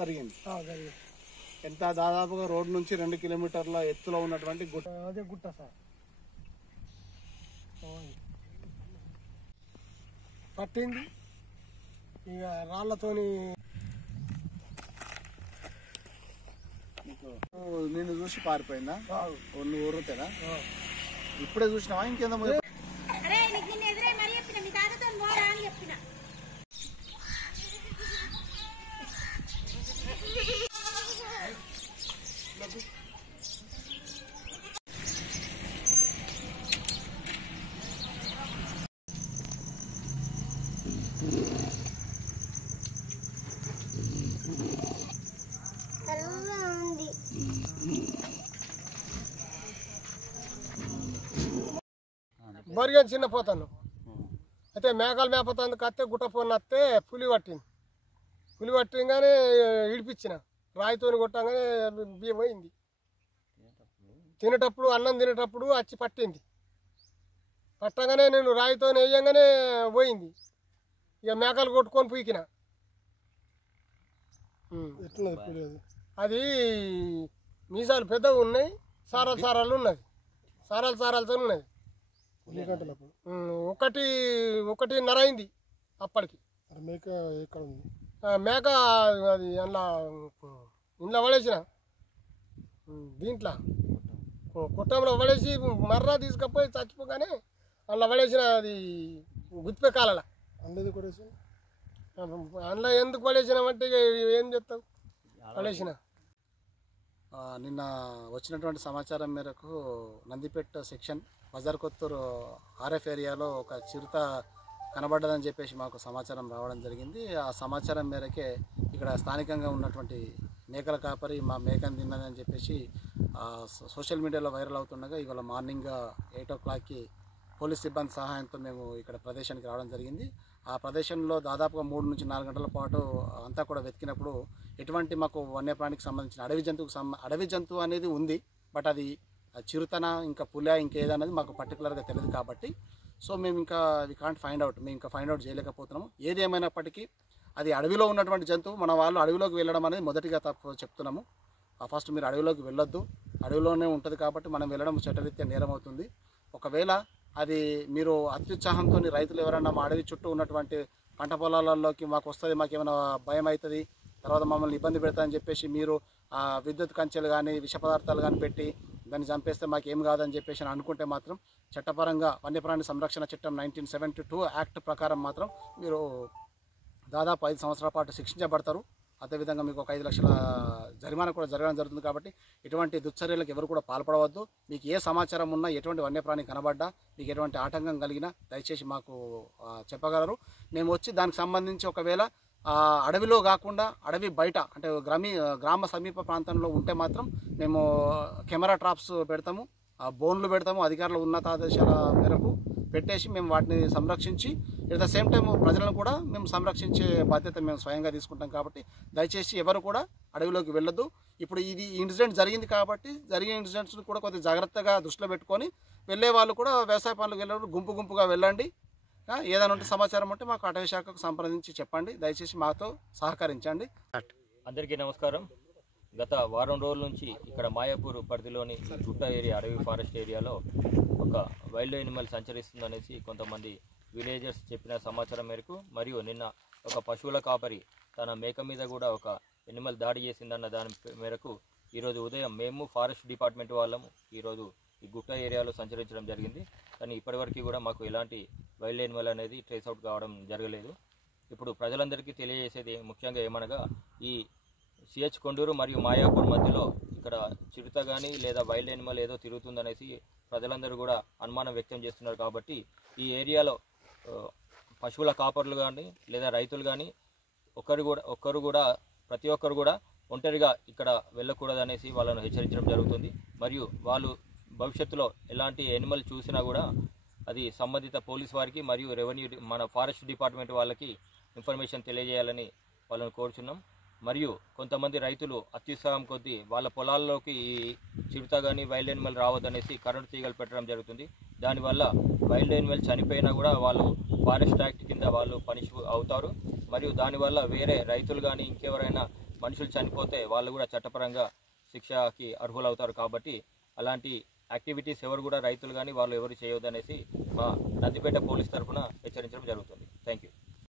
జరిగింది ఎంత దాదాపుగా రోడ్ నుంచి 2 కిలోమీటర్ల ఎత్తులో ఉన్నటువంటి గుట్ట. అదే గుట్ట సార్ పట్టింది ఇక రాళ్లతోని. నిన్ను చూసి పారిపోయిందా? నువ్వు ఊరుతేనా? ఇప్పుడే చూసినావా ఇంకేందో? బరిగా చిన్న పోతాను అయితే మేఘాలు మేపతాను కత్తే గుట్ట పోను వస్తే పులి పట్టింగానే ఇడిపించిన రాయితోని కొట్టంగానే బియ్యం పోయింది. తినేటప్పుడు అన్నం తినేటప్పుడు వచ్చి పట్టింది. పట్టంగానే నేను రాయితో వేయంగానే పోయింది. ఇక మేకలు కొట్టుకొని పీకిన. అది మీసాలు పెద్దగా ఉన్నాయి, సారాలు ఉన్నది, సారాలతో ఉన్నది. ఒకటిన్నర అయింది అప్పటికి. మేక ఎక్కడ ఉంది? మేక అది ఇంట్లో పడేసిన, దీంట్లో కుట్టంలో పడేసి మర్రా తీసుకపోయి చచ్చిపోగానే అందులో పడేసిన. అది గుత్తిపే కాలల అందులో ఎందుకు పడేసినామంటే ఏం చెప్తావు, పడేసిన. నిన్న వచ్చినటువంటి సమాచారం మేరకు నందిపేట సెక్షన్ బజార్ కొత్తూరు ఆర్ఎఫ్ ఏరియాలో ఒక చిరుత కనబడ్డదని చెప్పేసి మాకు సమాచారం రావడం జరిగింది. ఆ సమాచారం మేరకే ఇక్కడ స్థానికంగా ఉన్నటువంటి మేకల కాపరి మా మేకను తిన్నదని చెప్పేసి సోషల్ మీడియాలో వైరల్ అవుతుండగా ఇవాళ మార్నింగ్ 8 o'clockకి పోలీస్ సిబ్బంది సహాయంతో మేము ఇక్కడ ప్రదేశానికి రావడం జరిగింది. ఆ ప్రదేశంలో దాదాపుగా 3 నుంచి 4 గంటల పాటు అంతా కూడా వెతికినప్పుడు ఎటువంటి మాకు వన్యప్రాణికి సంబంధించిన అడవి జంతువు అనేది ఉంది. బట్ అది చిరుతన ఇంకా పులి ఇంకేదనేది మాకు పర్టికులర్గా తెలియదు కాబట్టి సో మేము ఇంకా మేము ఇంకా ఫైండ్ అవుట్ చేయలేకపోతున్నాము. ఏది ఏమైనప్పటికీ అది అడవిలో ఉన్నటువంటి జంతువు. మన వాళ్ళు అడవిలోకి వెళ్ళడం అనేది మొదటిగా తప్పు చెప్తున్నాము. ఫస్ట్ మీరు అడవిలోకి వెళ్ళొద్దు, అడవిలోనే ఉంటుంది కాబట్టి మనం వెళ్ళడం చట్టరీత్యా నేరం అవుతుంది. ఒకవేళ అది మీరు అత్యుత్సాహంతో రైతులు ఎవరైనా మా అడవి చుట్టూ ఉన్నటువంటి పంట పొలాలలోకి మాకు వస్తుంది, మాకేమైనా భయం అవుతుంది, తర్వాత మమ్మల్ని ఇబ్బంది పెడతామని చెప్పేసి మీరు విద్యుత్ కంచెలు కానీ విష పదార్థాలు కానీ పెట్టి దాన్ని చంపేస్తే మాకు ఏం కాదని చెప్పేసి అనుకుంటే మాత్రం చట్టపరంగా వన్యప్రాణి సంరక్షణ చట్టం 1972 యాక్ట్ ప్రకారం మాత్రం మీరు దాదాపు 5 సంవత్సరాల పాటు శిక్షించబడతారు. అదేవిధంగా మీకు ఒక 5 లక్షల జరిమానా కూడా జరగడం జరుగుతుంది. కాబట్టి ఇటువంటి దుశ్చర్యలకు ఎవరు కూడా పాల్పడవద్దు. మీకు ఏ సమాచారం ఉన్నా, ఎటువంటి వన్యప్రాణి కనబడ్డా, మీకు ఎటువంటి ఆటంకం కలిగినా దయచేసి మాకు చెప్పగలరు. మేము వచ్చి దానికి సంబంధించి ఒకవేళ అడవిలో కాకుండా అడవి బయట అంటే గ్రామ సమీప ప్రాంతంలో ఉంటే మాత్రం మేము కెమెరా ట్రాప్స్ పెడతాము, బోన్లు పెడతాము. అధికారుల ఉన్నతాదేశాల మేరకు పెట్టేసి మేము వాటిని సంరక్షించి ఎట్ ద సేమ్ టైం ప్రజలను కూడా మేము సంరక్షించే బాధ్యత మేము స్వయంగా తీసుకుంటాం. కాబట్టి దయచేసి ఎవరు కూడా అడవిలోకి వెళ్ళొద్దు. ఇప్పుడు ఇది ఇన్సిడెంట్ జరిగింది కాబట్టి జరిగిన ఇన్సిడెంట్స్ని కూడా కొద్దిగా జాగ్రత్తగా దృష్టిలో పెట్టుకొని వెళ్ళే వాళ్ళు కూడా వ్యవసాయ పనులకు వెళ్ళినప్పుడు గుంపుగా వెళ్ళండి. ఏదైనా ఉంటే సమాచారం ఉంటే మాకు అటవీ శాఖకు సంప్రదించి చెప్పండి. దయచేసి మాతో సహకరించండి. అందరికీ నమస్కారం. గత వారం రోజుల నుంచి ఇక్కడ మాయాపూర్ పరిధిలోని గుట్ట ఏరియా అడవి ఫారెస్ట్ ఏరియాలో ఒక వైల్డ్ యానిమల్ సంచరిస్తుందనేసి కొంతమంది విలేజర్స్ చెప్పిన సమాచారం మేరకు మరియు నిన్న ఒక పశువుల కాపరి తన మేక మీద కూడా ఒక యానిమల్ దాడి చేసిందన్న దాని మేరకు ఈరోజు ఉదయం మేము ఫారెస్ట్ డిపార్ట్మెంట్ వాళ్ళము ఈరోజు ఈ గుట్ట ఏరియాలో సంచరించడం జరిగింది. కానీ ఇప్పటివరకు కూడా మాకు ఎలాంటి వైల్డ్ యానిమల్ అనేది ట్రేస్ అవుట్ కావడం జరగలేదు. ఇప్పుడు ప్రజలందరికీ తెలియజేసేది ముఖ్యంగా ఏమనగా ఈ సిహెచ్ కొండూరు మరియు మాయాపూర్ మధ్యలో ఇక్కడ చిరుత కానీ లేదా వైల్డ్ యానిమల్ ఏదో తిరుగుతుందనేసి ప్రజలందరూ కూడా అనుమానం వ్యక్తం చేస్తున్నారు. కాబట్టి ఈ ఏరియాలో పశువుల కాపర్లు కానీ లేదా రైతులు కానీ ప్రతి ఒక్కరు కూడా ఒంటరిగా ఇక్కడ వెళ్ళకూడదనేసి వాళ్ళను హెచ్చరించడం జరుగుతుంది. మరియు వాళ్ళు భవిష్యత్తులో ఎలాంటి యానిమల్ చూసినా కూడా అది సంబంధిత పోలీస్ వారికి మరియు రెవెన్యూ మన ఫారెస్ట్ డిపార్ట్మెంట్ వాళ్ళకి ఇన్ఫర్మేషన్ తెలియజేయాలని వాళ్ళని కోరుచున్నాం. మరియు కొంతమంది రైతులు అత్యుత్సాహం కొద్దీ వాళ్ళ పొలాల్లోకి ఈ చిరుత కానీ వైల్డ్ యానిమల్ రావద్దనేసి కరెంటు తీగలు పెట్టడం జరుగుతుంది. దానివల్ల వైల్డ్ యానిమల్ చనిపోయినా కూడా వాళ్ళు ఫారెస్ట్ యాక్ట్ కింద వాళ్ళు పనిష్ అవుతారు. మరియు దానివల్ల వేరే రైతులు కానీ ఇంకెవరైనా మనుషులు చనిపోతే వాళ్ళు కూడా చట్టపరంగా శిక్షకి అర్హులవుతారు. కాబట్టి అలాంటి యాక్టివిటీస్ ఎవరు కూడా రైతులు కానీ వాళ్ళు ఎవరు చేయవద్దనేసి మా నందిపేట పోలీస్ తరఫున హెచ్చరించడం జరుగుతుంది. Thank you.